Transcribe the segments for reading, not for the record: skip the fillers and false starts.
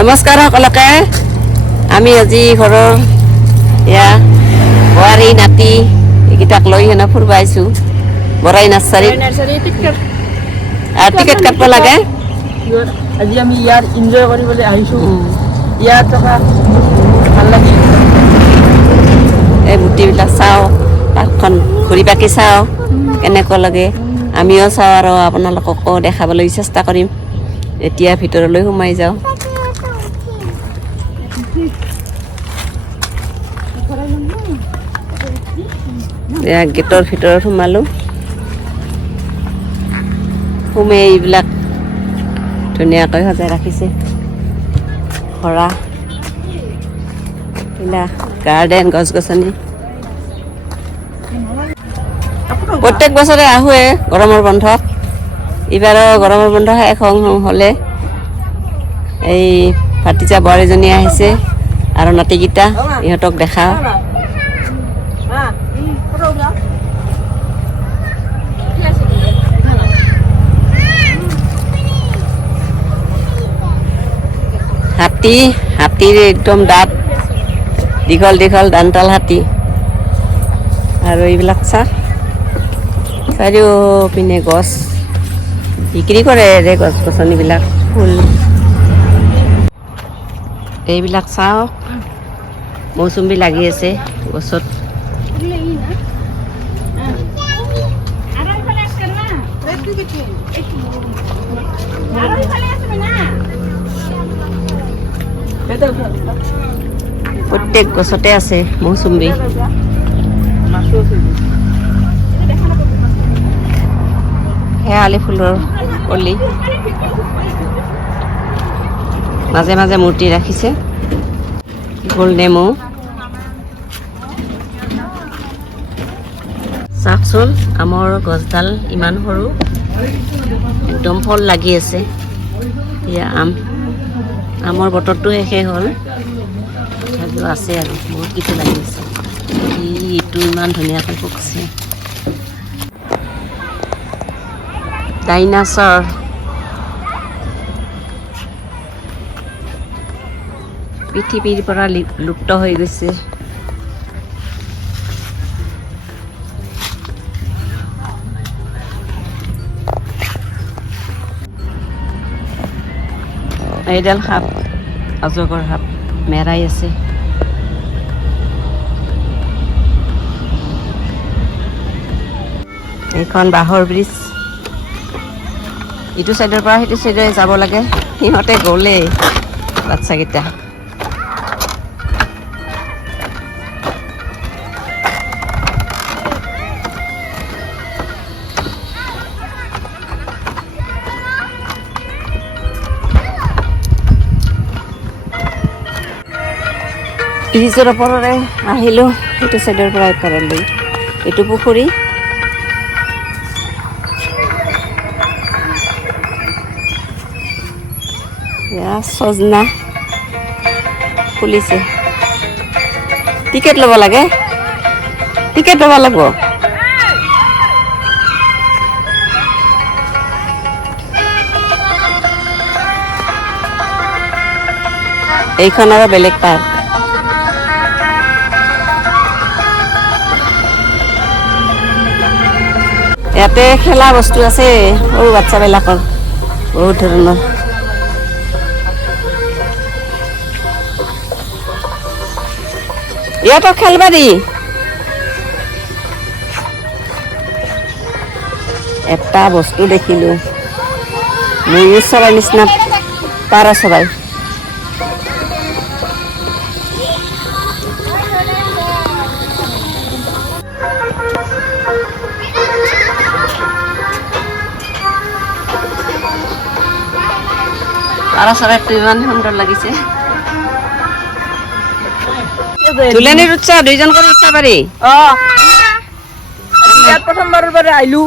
নমস্কাৰ সকলকে আমি আজি ঘৰৰ ইয়া বোৱাৰী নাতি এইকেইটাক লৈ হেনে ফুৰিব আহিছোঁ বৰাই নাৰ্চাৰী টিকেট কাটব লাগে আজি আমি ইয়াত এনজয় কৰিবলৈ আহিছোঁ ইয়াত থকা ভাল লাগিল এই মূৰ্তিবিলাক চাওঁ পাৰ্কখন ঘূৰি পাকি চাওঁ কেনেকুৱা লাগে আমিও চাওঁ আৰু আপোনালোককো দেখাবলৈ চেষ্টা কৰিম এতিয়া ভিতৰলৈ সোমাই যাওঁ গেটৰ ভিতৰত সোমালোঁ সোমে এইবিলাক ধুনীয়াকৈ সজাই ৰাখিছে ভৰা এইবিলাক গাৰ্ডেন গছ গছনি প্ৰত্যেক বছৰে আহোঁৱে গৰমৰ বন্ধত এইবাৰো গৰমৰ বন্ধ শেষ হ'লে এই ভাতিজা বোৱাৰীজনী আহিছে আৰু নাতিকেইটা ইহঁতক দেখাওঁ হাতীৰ একদম দাঁত দীঘল দীঘল দান্তাল হাতী আৰু এইবিলাক চাৰিওপিনে গছ বিক্ৰী কৰে গছ গছনিবিলাক ফুল এইবিলাক চাওঁ মৌচুমী লাগি আছে গছত প্ৰত্যেক গছতে আছে মৌচুমী শেৱালি ফুলৰ কলি মাজে মাজে মূৰ্তি ৰাখিছে গোল নেমু চাওকচোন আমৰ গছডাল ইমান সৰু একদম ফল লাগি আছে এয়া আমৰ বতৰটো শেষেই হ'ল তথাপিও আছে আৰু বহুত কিছু লাগি আছে ইটো ইমান ধুনীয়াকৈ পকিছে ডাইনাছৰ পৃথিৱীৰ পৰা লুপ্ত হৈ গৈছে এইডাল সাপ অজগৰ সাপ মেৰাই আছে এইখন বাঁহৰ ব্ৰিজ ইটো চাইডৰ পৰা সেইটো চাইডে যাব লাগে সিহঁতে গ'লেই বাচ্চাকেইটা ব্ৰিজৰ ওপৰৰে আহিলোঁ সেইটো চাইডৰ পৰা এপাৰলৈ এইটো পুখুৰী সজনা খুলিছে টিকেট ল'ব লাগে টিকেট ল'ব লাগিব এইখন আৰু বেলেগ পাৰ্ক ইয়াতে খেলা বস্তু আছে সৰু বাচ্চাবিলাকৰ বহুত ধৰণৰ ইয়াতো খেলবা দি এটা বস্তু দেখিলোঁ ময়ূৰ চৰাই নিচিনা পাৰা চৰাই পাৰা চৰাইটো ইমান সুন্দৰ লাগিছে তুলনিৰ উৎসাহ দুইজন কৰি উঠা পাৰি ইয়াত প্ৰথমবাৰৰ বাবে আহিলোঁ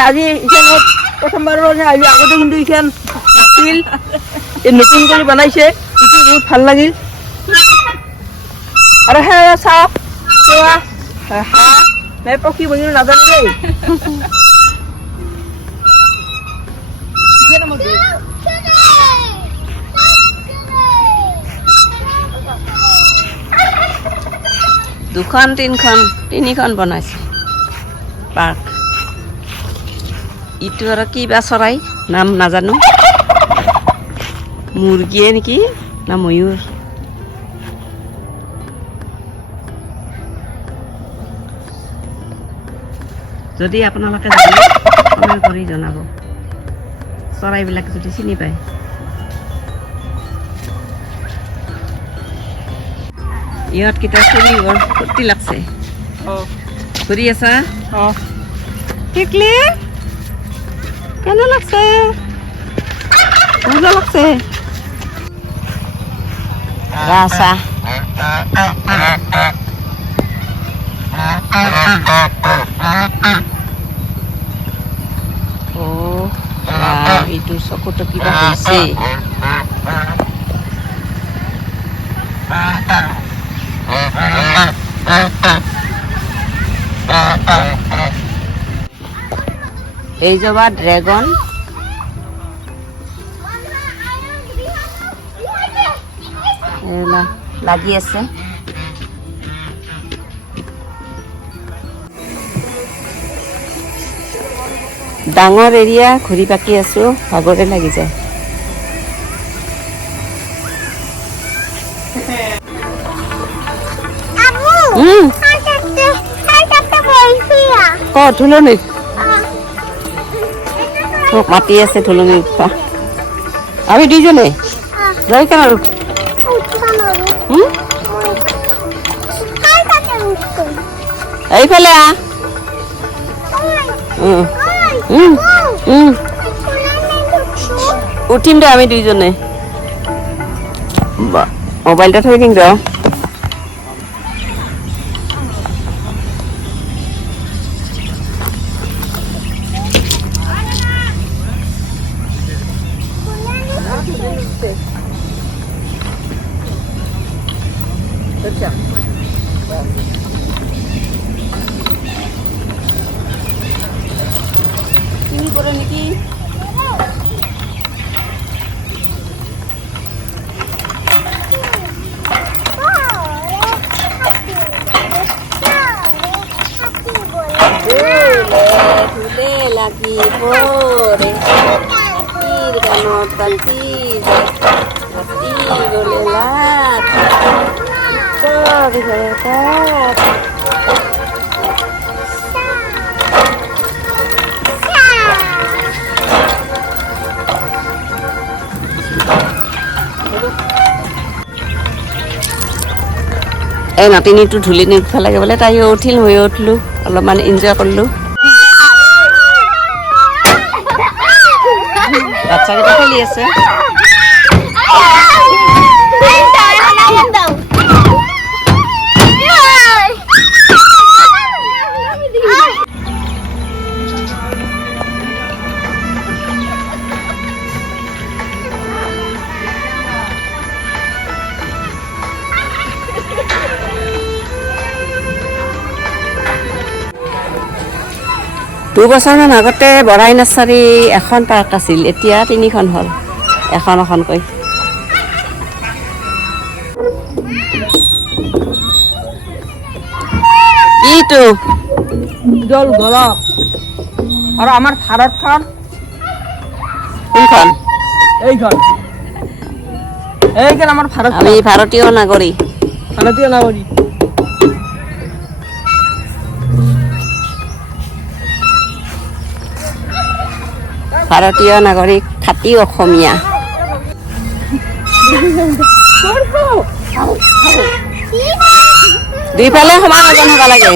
আজি এইখনত প্ৰথমবাৰৰ বাবে আহিলোঁ আগতে কিন্তু এইখন নাছিল নতুন কৰি বনাইছে এইটো বহুত ভাল লাগিল আৰু সেয়া চাওক হাঁহ পক্ষী বহিও নাজানো দেই দুখন তিনিখন বনাইছে পাৰ্ক। ইটো আৰু কিবা চৰাই নাম নাজানো, মুৰ্গীয়ে নেকি না ময়ূৰ। যদি আপোনালোকে জানে কমেণ্ট কৰি জনাব, চৰাইবিলাক যদি চিনি পায়। ইহঁতকেইটা ফুৰি বৰ ফূৰ্তি লাগছে। ঘূৰি আছা? টিকলি কেনে লাগছে? মজা লাগছে। ৰাছা এইটো চকুটো কিবা হৈছে। এই জবা ড্ৰেগন লাগি আছে। ডাঙৰ এৰিয়া ঘূৰি পাকি আছো, ভাগৰে লাগি যায়। ধুলনিত মোক মাতি আছে, ধুলনি উঠা। আমি দুইজনে যাই কেন এইফালে উঠিম দে আমি দুইজনে। মোবাইলটা থৈ দিম ৰ। চিনি পড়ে নাকি? ধুলে লাগি পরে হাতির কানত বাতি হাতি বলে লাট এই নাতিনীটো ধূলিত উঠিব লাগে বোলে, তাইও উঠিল ময়ো উঠিলোঁ, অলপমান এনজয় কৰিলোঁ। বাচ্চাকেইটা খেলি আছে। দুবছৰমান আগতে বৰাই নাৰ্চাৰী এখন পাৰ্ক আছিল, এতিয়া 3খন হ'ল, এখনকৈ। কিটো জল গলক আৰু আমাৰ ভাৰতখন কোনখন? এইখন আমাৰ ভাৰত। আমি ভাৰতীয় নাগৰিক। ভাৰতীয় নাগৰিক, খাতি অসমীয়া। দুইফালে সমান ওজন হ'ব লাগে।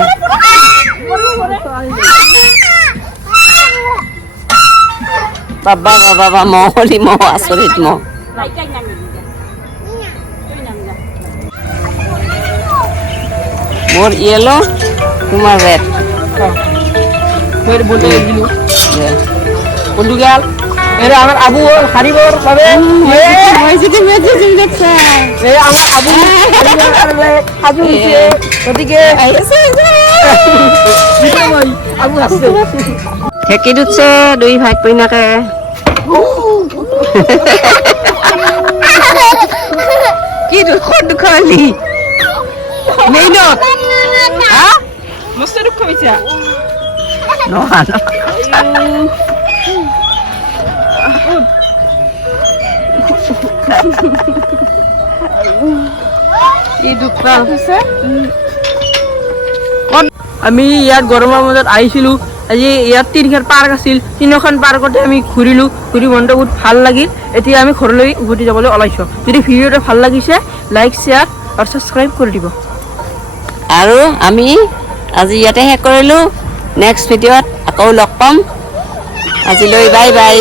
বাবা মহলি মহ, আচৰিত মহ। মোৰ ইয়েলো, তোমাৰ ৰেড। বন্ধুগাল এরা আমার আবু হারিবর পাবে আমার আবু আবু ওদিকে আবু আসছে ঠেকি দিচ্ছে দুই ভাই কইনাকে। কি দুখ দুখালি মেইনত থৈছা নহয় আমি ইয়াত গৰমৰ মাজত আহিছিলোঁ আজি ইয়াত তিনিখন পাৰ্ক আছিল তিনিখন পাৰ্কতে আমি ঘূৰিলোঁ ঘূৰি মনটো বহুত ভাল লাগিল এতিয়া আমি ঘৰলৈ উভতি যাবলৈ ওলাইছোঁ যদি ভিডিঅ'টো ভাল লাগিছে লাইক শ্বেয়াৰ আৰু ছাবস্ক্ৰাইব কৰি দিব আৰু আমি আজি ইয়াতে শেষ কৰিলোঁ নেক্সট ভিডিঅ'ত আকৌ লগ পাম আজিলৈ বাই বাই